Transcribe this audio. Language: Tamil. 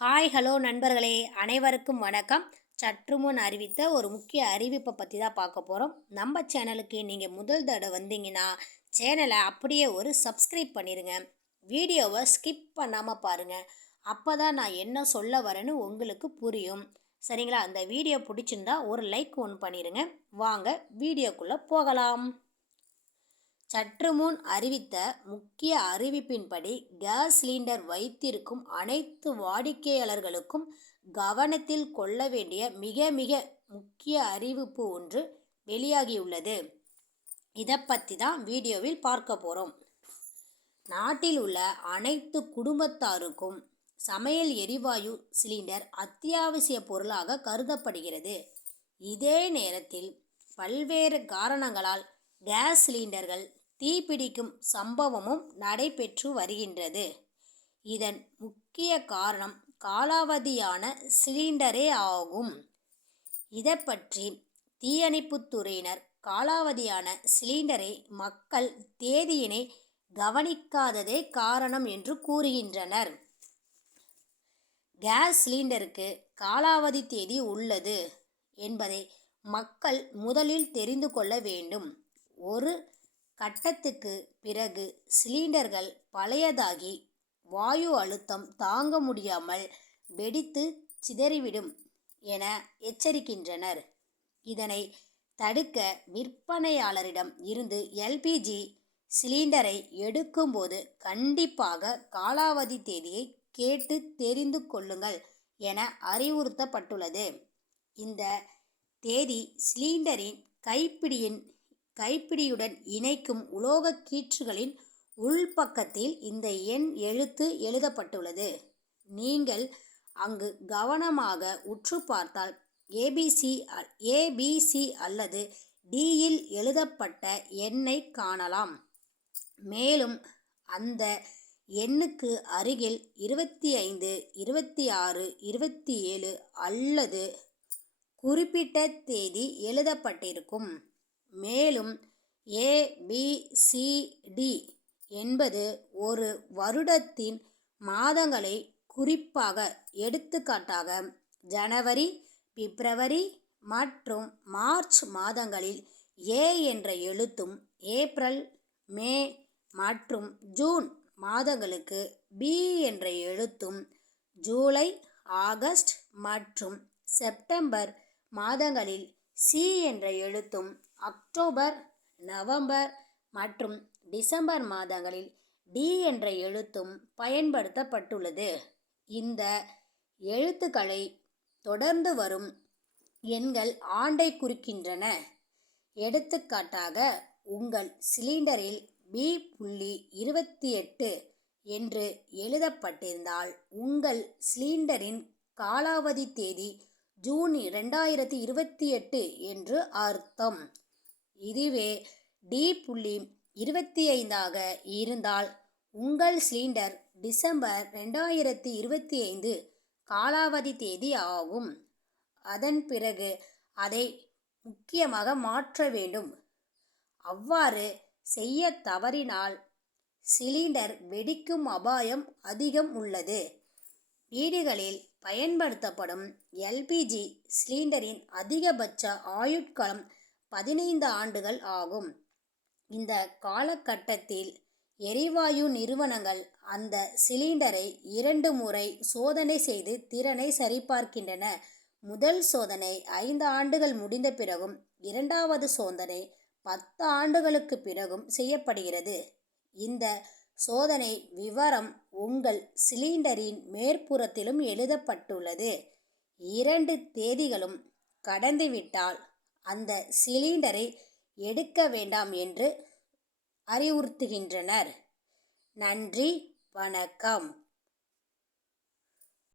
ஹாய் ஹலோ நண்பர்களே. அனைவருக்கும் வணக்கம். சற்று முன் அறிவித்த ஒரு முக்கிய அறிவிப்பை பற்றி தான் பார்க்க போகிறோம் நம்ம சேனலுக்கு நீங்கள் முதல் தடவை வந்தீங்கன்னா சேனலை அப்படியே ஒரு சப்ஸ்கிரைப் பண்ணிடுங்க வீடியோவை ஸ்கிப் பண்ணாமல் பாருங்கள் அப்போ தான் நான் என்ன சொல்ல வரேன்னு உங்களுக்கு புரியும். சரிங்களா? அந்த வீடியோ பிடிச்சிருந்தா ஒரு லைக் ஒன் பண்ணிடுங்க வாங்க வீடியோக்குள்ளே போகலாம். சற்று முன் அறிவித்த முக்கிய அறிவிப்பின்படி கேஸ் சிலிண்டர் வைத்திருக்கும் அனைத்து வாடிக்கையாளர்களுக்கும் கவனத்தில் கொள்ள வேண்டிய மிக மிக முக்கிய அறிவிப்பு ஒன்று வெளியாகியுள்ளது. இதை பற்றி தான் வீடியோவில் பார்க்க போகிறோம் நாட்டில் உள்ள அனைத்து குடும்பத்தாருக்கும் சமையல் எரிவாயு சிலிண்டர் அத்தியாவசிய பொருளாக கருதப்படுகிறது. இதே நேரத்தில் பல்வேறு காரணங்களால் கேஸ் சிலிண்டர்கள் தீப்பிடிக்கும் சம்பவமும் நடைபெற்று வருகின்றது. இதன் முக்கிய காரணம் காலாவதியான சிலிண்டரே ஆகும். இதை பற்றி தீயணைப்புத்துறையினர் காலாவதியான சிலிண்டரை மக்கள் தேதியினை கவனிக்காததே காரணம் என்று கூறுகின்றனர். கேஸ் சிலிண்டருக்கு காலாவதி தேதி உள்ளது என்பதை மக்கள் முதலில் தெரிந்து கொள்ள வேண்டும். ஒரு கட்டத்துக்கு பிறகு சிலிண்டர்கள் பழையதாகி வாயு அழுத்தம் தாங்க முடியாமல் வெடித்து சிதறிவிடும் என எச்சரிக்கின்றனர். இதனை தடுக்க விற்பனையாளரிடம் இருந்து எல்பிஜி சிலிண்டரை எடுக்கும்போது கண்டிப்பாக காலாவதி தேதியை கேட்டு தெரிந்து கொள்ளுங்கள் என அறிவுறுத்தப்பட்டுள்ளது. இந்த தேதி சிலிண்டரின் கைப்பிடியின் கைப்பிடியுடன் இணைக்கும் உலோக கீற்றுகளின் உள்பக்கத்தில் இந்த எண் எழுத்து எழுதப்பட்டுள்ளது. நீங்கள் அங்கு கவனமாக உற்று பார்த்தால் ஏபிசி ஏபிசி அல்லது டியில் எழுதப்பட்ட எண்ணை காணலாம். மேலும் அந்த எண்ணுக்கு அருகில் இருபத்தி ஐந்து இருபத்தி ஆறு இருபத்தி ஏழு அல்லது குறிப்பிட்ட தேதி எழுதப்பட்டிருக்கும். மேலும் ஏபிசிடி என்பது ஒரு வருடத்தின் மாதங்களை குறிப்பாக எடுத்துக்காட்டாக ஜனவரி பிப்ரவரி மற்றும் மார்ச் மாதங்களில் ஏ என்ற எழுத்தும் ஏப்ரல் மே மற்றும் ஜூன் மாதங்களுக்கு பி என்ற எழுத்தும் ஜூலை ஆகஸ்ட் மற்றும் செப்டம்பர் மாதங்களில் சி என்ற எழுத்தும் அக்டோபர் நவம்பர் மற்றும் டிசம்பர் மாதங்களில் டி என்ற எழுத்தும் பயன்படுத்தப்பட்டுள்ளது. இந்த எழுத்துக்களை தொடர்ந்து வரும் எண்கள் ஆண்டை குறிக்கின்றன. எடுத்துக்காட்டாக உங்கள் சிலிண்டரில் பி புள்ளி இருபத்தி எட்டு என்று எழுதப்பட்டிருந்தால் உங்கள் சிலிண்டரின் காலாவதி தேதி ஜூன் இரண்டாயிரத்தி இருபத்தி எட்டு என்று அர்த்தம். இதுவே டி புள்ளி இருபத்தி ஐந்தாக இருந்தால் உங்கள் சிலிண்டர் டிசம்பர் ரெண்டாயிரத்தி இருபத்தி ஐந்து காலாவதி தேதி ஆகும். அதன் பிறகு அதை முக்கியமாக மாற்ற வேண்டும். அவ்வாறு செய்ய தவறினால் சிலிண்டர் வெடிக்கும் அபாயம் அதிகம் உள்ளது. வீடுகளில் பயன்படுத்தப்படும் எல்பிஜி சிலிண்டரின் அதிகபட்ச ஆயுட்காலம் பதினைந்து ஆண்டுகள் ஆகும். இந்த காலகட்டத்தில் எரிவாயு நிறுவனங்கள் அந்த சிலிண்டரை இரண்டு முறை சோதனை செய்து திறனை சரிபார்க்கின்றன. முதல் சோதனை ஐந்து ஆண்டுகள் முடிந்த பிறகும் இரண்டாவது சோதனை பத்து ஆண்டுகளுக்கு பிறகும் செய்யப்படுகிறது. இந்த சோதனை விவரம் உங்கள் சிலிண்டரின் மேற்புறத்திலும் எழுதப்பட்டுள்ளது. இரண்டு தேதிகளும் கடந்துவிட்டால் அந்த சிலிண்டரை எடுக்க வேண்டாம் என்று அறிவுறுத்துகின்றனர். நன்றி வணக்கம்.